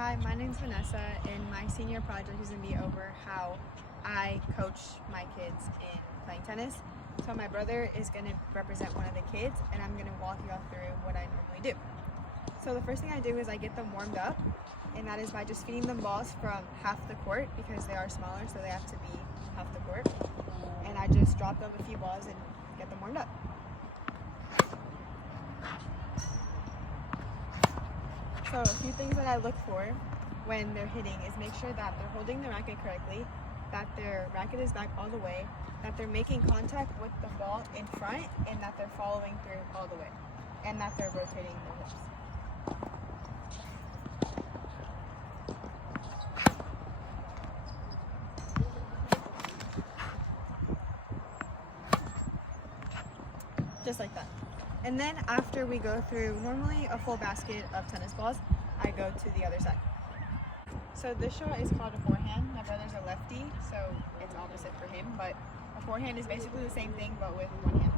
Hi, my name's Vanessa, and my senior project is going to be over how I coach my kids in playing tennis. So my brother is going to represent one of the kids, and I'm going to walk you all through what I normally do. So the first thing I do is I get them warmed up, and that is by just feeding them balls from half the court because they are smaller, so they have to be half the court. And I just drop them a few balls and get them warmed up. So a few things that I look for when they're hitting is make sure that they're holding the racket correctly, that their racket is back all the way, that they're making contact with the ball in front, and that they're following through all the way, and that they're rotating their hips. Just like that. And then after we go through normally a full basket of tennis balls, I go to the other side. So this shot is called a forehand. My brother's a lefty, so it's opposite for him, but a forehand is basically the same thing but with one hand.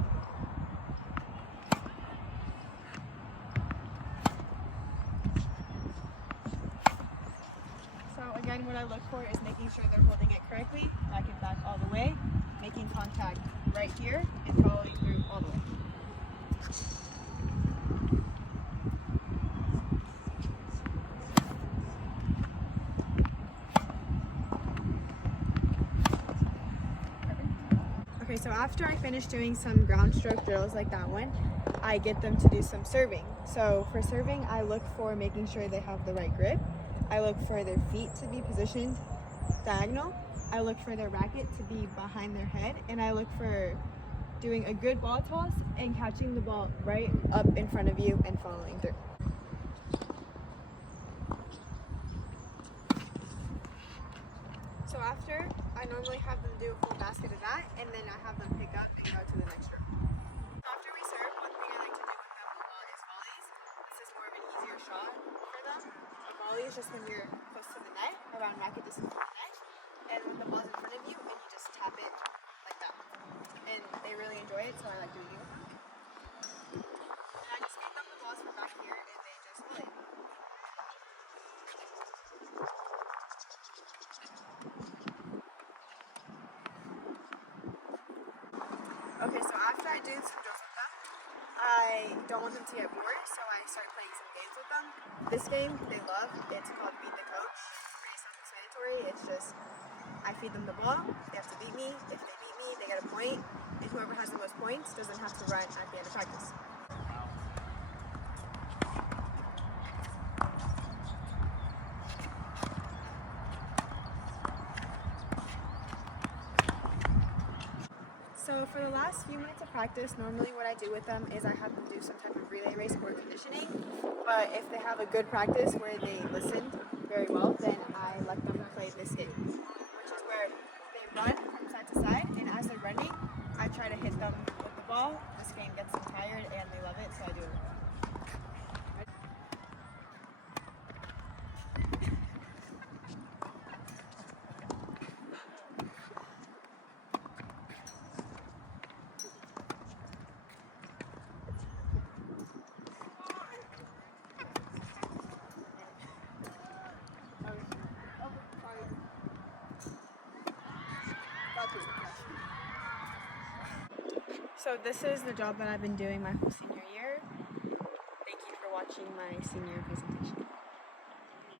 So again, what I look for is making sure they're holding it correctly, racket back all the way, making contact right here, and following through all the way. Okay, so after I finish doing some ground stroke drills like that one, I get them to do some serving. So for serving, I look for making sure they have the right grip. I look for their feet to be positioned diagonal. I look for their racket to be behind their head, and I look for doing a good ball toss and catching the ball right up in front of you and following through. So after, I normally have them do a full basket of that, and then I have them pick up and go to the next room. After we serve, one thing I like to do with them is volleys. This is more of an easier shot for them. A volley is just when you're close to the net, around racket distance from the net, and when the ball's in front of you, and you just tap it like that. And they really enjoy it, so I like doing it with them. And I just feed them the balls from back here, and they just play. Okay, so after I do some drills with them, I don't want them to get bored, so I start playing some games with them. This game they love. It's called Beat the Coach. It's pretty self-explanatory. It's just I feed them the ball. They have to beat me. If they beat me, they get a point, and whoever has the most points doesn't have to run at the end of practice. So for the last few minutes of practice, normally what I do with them is I have them do some type of relay race or conditioning. But if they have a good practice where they listened very well, then I let them play this game, which is where they run from side to side, and as they're running, I try to hit them with the ball. This game gets them tired and they love it, so I do it. So this is the job that I've been doing my whole senior year. Thank you for watching my senior presentation.